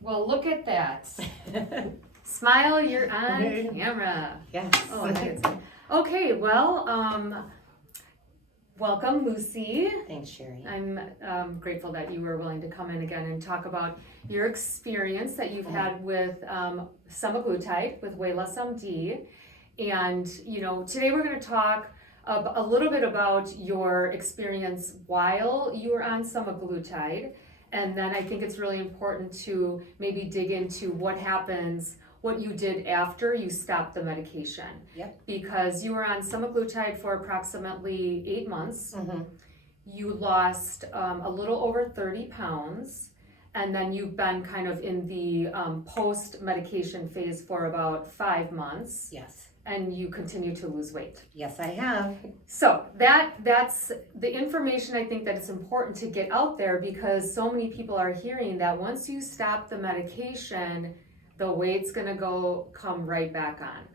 Well, look at that. Smile, you're on camera. Yes. Oh, that's okay. Well, welcome, Lucy. Thanks, Sherry. I'm grateful that you were willing to come in again and talk about your experience that you've had with semaglutide with Way Less MD. And, today we're going to talk a little bit about your experience while you were on semaglutide. And then I think it's really important to maybe dig into what you did after you stopped the medication. Yep. Because you were on semaglutide for approximately 8 months. Mm-hmm. You lost a little over 30 pounds. And then you've been kind of in the post-medication phase for about 5 months. Yes. And you continue to lose weight. Yes, I have. So that's the information I think that it's important to get out there, because so many people are hearing that once you stop the medication, the weight's gonna come right back on.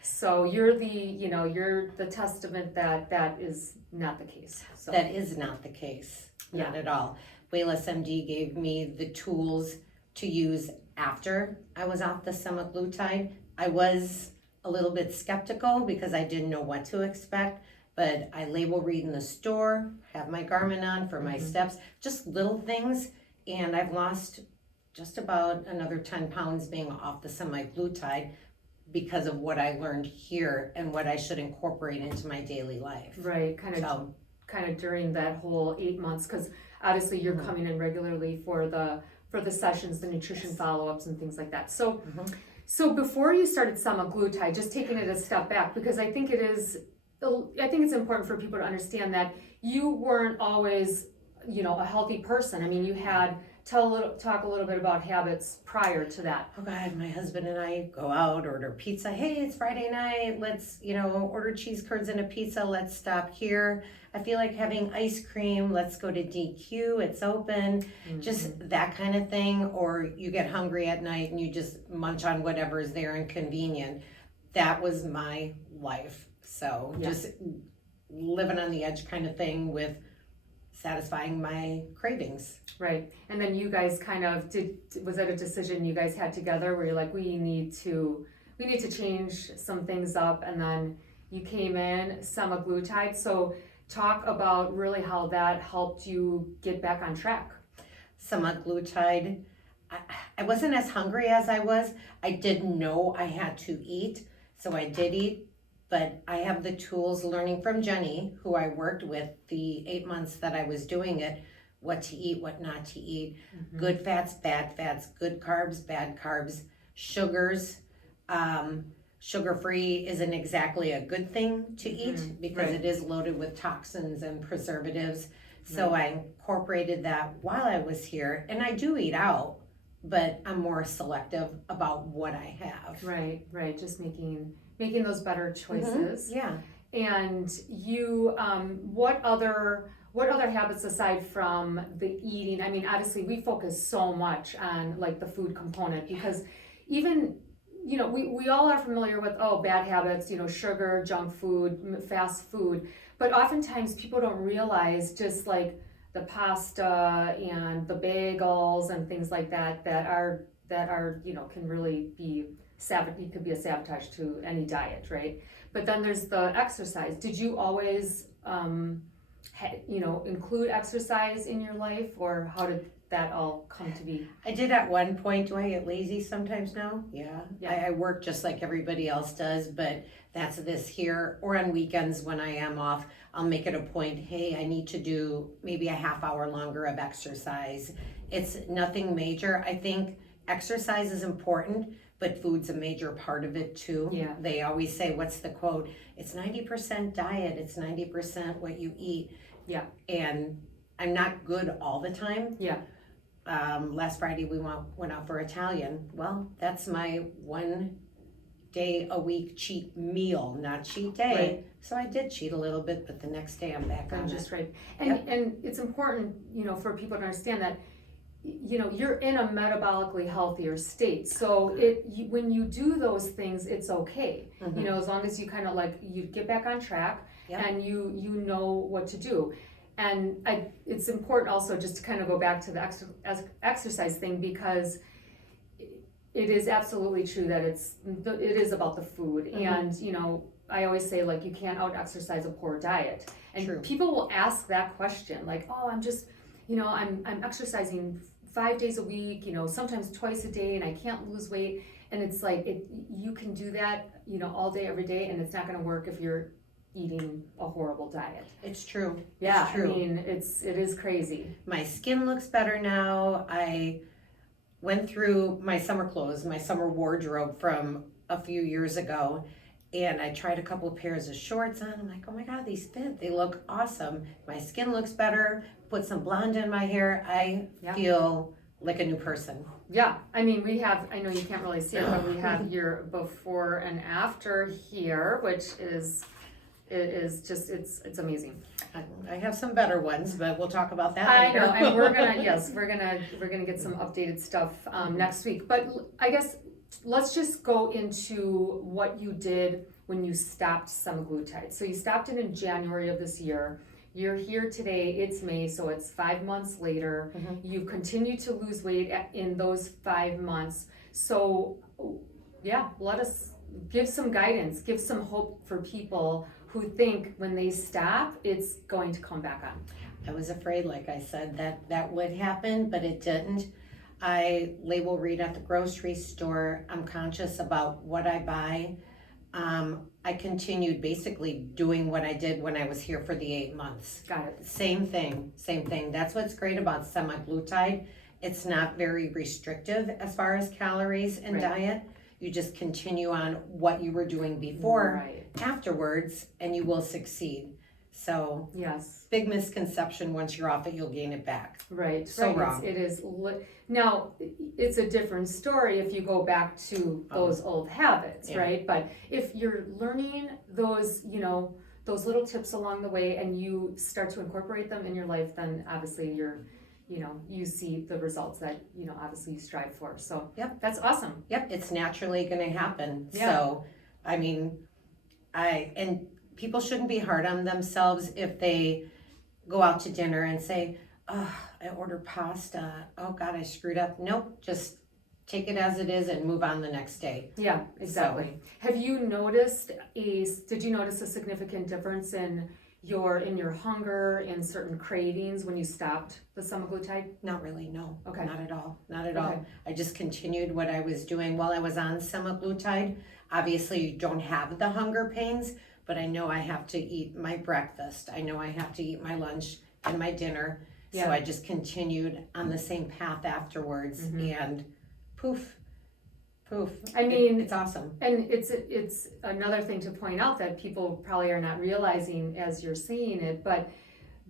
So you're the testament that is not the case. So That is not the case. Not at all. Way Less MD gave me the tools to use after I was off the semaglutide. I was a little bit skeptical because I didn't know what to expect, but I label read in the store, have my Garmin on for my steps, just little things, and I've lost just about another 10 pounds being off the semaglutide because of what I learned here and what I should incorporate into my daily life. Right, kind of during that whole 8 months, because obviously you're coming in regularly for the sessions, the nutrition follow-ups and things like that. So So before you started semaglutide, just taking it a step back, because I think it's important for people to understand that you weren't always, a healthy person. I mean, you had talk a little bit about habits prior to that. Oh God, my husband and I go out, order pizza. Hey, it's Friday night. Let's, order cheese curds and a pizza. Let's stop here. I feel like having ice cream. Let's go to DQ. It's open. Just that kind of thing. Or you get hungry at night and you just munch on whatever is there and convenient. That was my life. So just living on the edge kind of thing with satisfying my cravings. Right. And then you guys kind of was that a decision you guys had together where you're like, we need to change some things up, and then you came in semaglutide. So talk about really how that helped you get back on track. Semaglutide, I wasn't as hungry as I was. I didn't know I had to eat, so I did eat. But I have the tools learning from Jenny, who I worked with the 8 months that I was doing it, what to eat, what not to eat, good fats, good carbs, bad carbs, sugars. Sugar-free isn't exactly a good thing to eat because it is loaded with toxins and preservatives. So I incorporated that while I was here, and I do eat out, but I'm more selective about what I have. Right. Just making those better choices. Yeah. And you, what other habits aside from the eating? I mean, obviously we focus so much on like the food component, because even, we all are familiar with, bad habits, sugar, junk food, fast food. But oftentimes people don't realize just like the pasta and the bagels and things like that are can really be it could be a sabotage to any diet, right? But then there's the exercise. Did you always, include exercise in your life, or how did that all come to be? I did at one point. Do I get lazy sometimes now? Yeah. I work just like everybody else does, but that's this here. Or on weekends when I am off, I'll make it a point, hey, I need to do maybe a half hour longer of exercise. It's nothing major. I think exercise is important, but food's a major part of it too. Yeah. They always say, what's the quote? It's 90% diet, it's 90% what you eat. Yeah. And I'm not good all the time. Yeah. Last Friday we went out for Italian. Well, that's my 1 day a week cheat meal, not cheat day. Right. So I did cheat a little bit, but the next day I'm back on just it. right. And it's important, for people to understand that you're in a metabolically healthier state. So when you do those things, it's okay. As long as you kind of you get back on track and you know what to do. And it's important also just to kind of go back to the exercise thing, because it is absolutely true that it is about the food. And, you know, I always say, like, you can't out exercise a poor diet. And True. people will ask that question, like, oh, I'm just, you know, I'm exercising 5 days a week, you know, sometimes twice a day, and I can't lose weight. And it's like, you can do that, you know, all day, every day, and it's not gonna work if you're eating a horrible diet. It's true. Yeah, It's true. I mean, it is crazy. My skin looks better now. I went through my summer clothes, my summer wardrobe from a few years ago, and I tried a couple of pairs of shorts on. I'm like, oh my God, these fit. They look awesome. My skin looks better. Put some blonde in my hair. I feel like a new person. Yeah, I mean, we have, I know you can't really see it, but we have your before and after here, which is, it is just, it's amazing. I have some better ones, but we'll talk about that I later. know, and we're gonna get some updated stuff next week. But I guess let's just go into what you did when you stopped semaglutide. So you stopped it in January of this year. You're here today, it's May, so it's 5 months later. You've continued to lose weight in those 5 months. So yeah, let us give some guidance, give some hope for people who think when they stop, it's going to come back on. I was afraid, like I said, that would happen, but it didn't. I label read at the grocery store. I'm conscious about what I buy. I continued basically doing what I did when I was here for the 8 months. Got it. Same thing. That's what's great about semaglutide. It's not very restrictive as far as calories and diet. You just continue on what you were doing before, afterwards, and you will succeed. So yes, big misconception, once you're off it, you'll gain it back. Right. So wrong. It is. Now, it's a different story if you go back to those old habits, right? But if you're learning those, you know, those little tips along the way and you start to incorporate them in your life, then obviously you're, you know, you see the results that, you know, obviously you strive for. So that's awesome. It's naturally going to happen. Yeah. So, I mean, and people shouldn't be hard on themselves if they go out to dinner and say, oh, I ordered pasta. Oh God, I screwed up. Nope, just take it as it is and move on the next day. Yeah, exactly. Have you noticed did you notice a significant difference in your hunger and certain cravings when you stopped the semaglutide? Not really, no. Okay. Not at all. Not at all. I just continued what I was doing while I was on semaglutide. Obviously, you don't have the hunger pains, but I know I have to eat my breakfast. I know I have to eat my lunch and my dinner. So I just continued on the same path afterwards, and poof. I mean, it's awesome. And it's another thing to point out that people probably are not realizing as you're saying it, but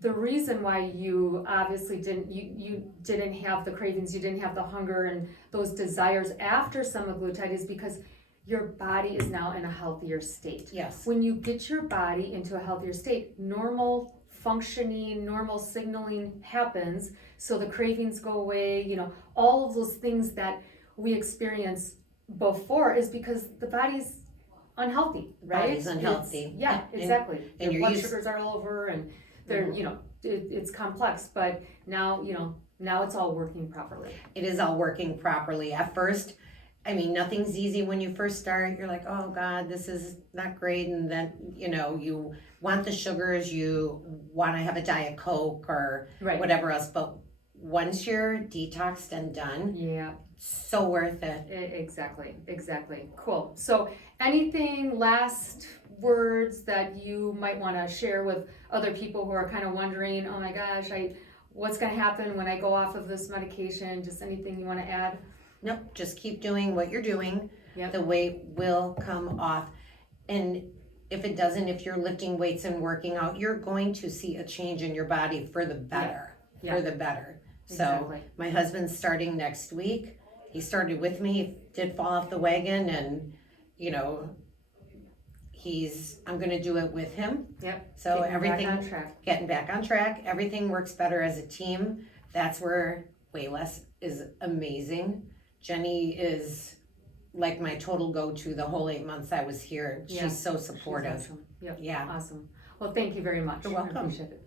the reason why you obviously you didn't have the cravings, you didn't have the hunger and those desires after semaglutide is because your body is now in a healthier state. Yes. When you get your body into a healthier state, normal functioning, normal signaling happens, so the cravings go away, you know, all of those things that we experience before is because the body's unhealthy, right? Body's unhealthy. Exactly. And your blood sugars are all over and they're, you know, it's complex, but now, you know, now it's all working properly. It is all working properly. At first, I mean, nothing's easy when you first start. You're like, oh God, this is not great. And then, you know, you want the sugars, you want to have a Diet Coke or whatever else. But once you're detoxed and done, so worth it. Exactly. Cool. So anything, last words that you might want to share with other people who are kind of wondering, oh my gosh, what's going to happen when I go off of this medication? Just anything you want to add? Nope, just keep doing what you're doing. The weight will come off. And if it doesn't, if you're lifting weights and working out, you're going to see a change in your body for the better. For the better. So my husband's starting next week. He started with me. He did fall off the wagon, and you know, I'm going to do it with him. So getting back on track. Everything works better as a team. That's where Wayless is amazing. Jenny is like my total go-to the whole 8 months I was here. She's so supportive. She's awesome. Awesome. Well, thank you very much. You're welcome. I appreciate it.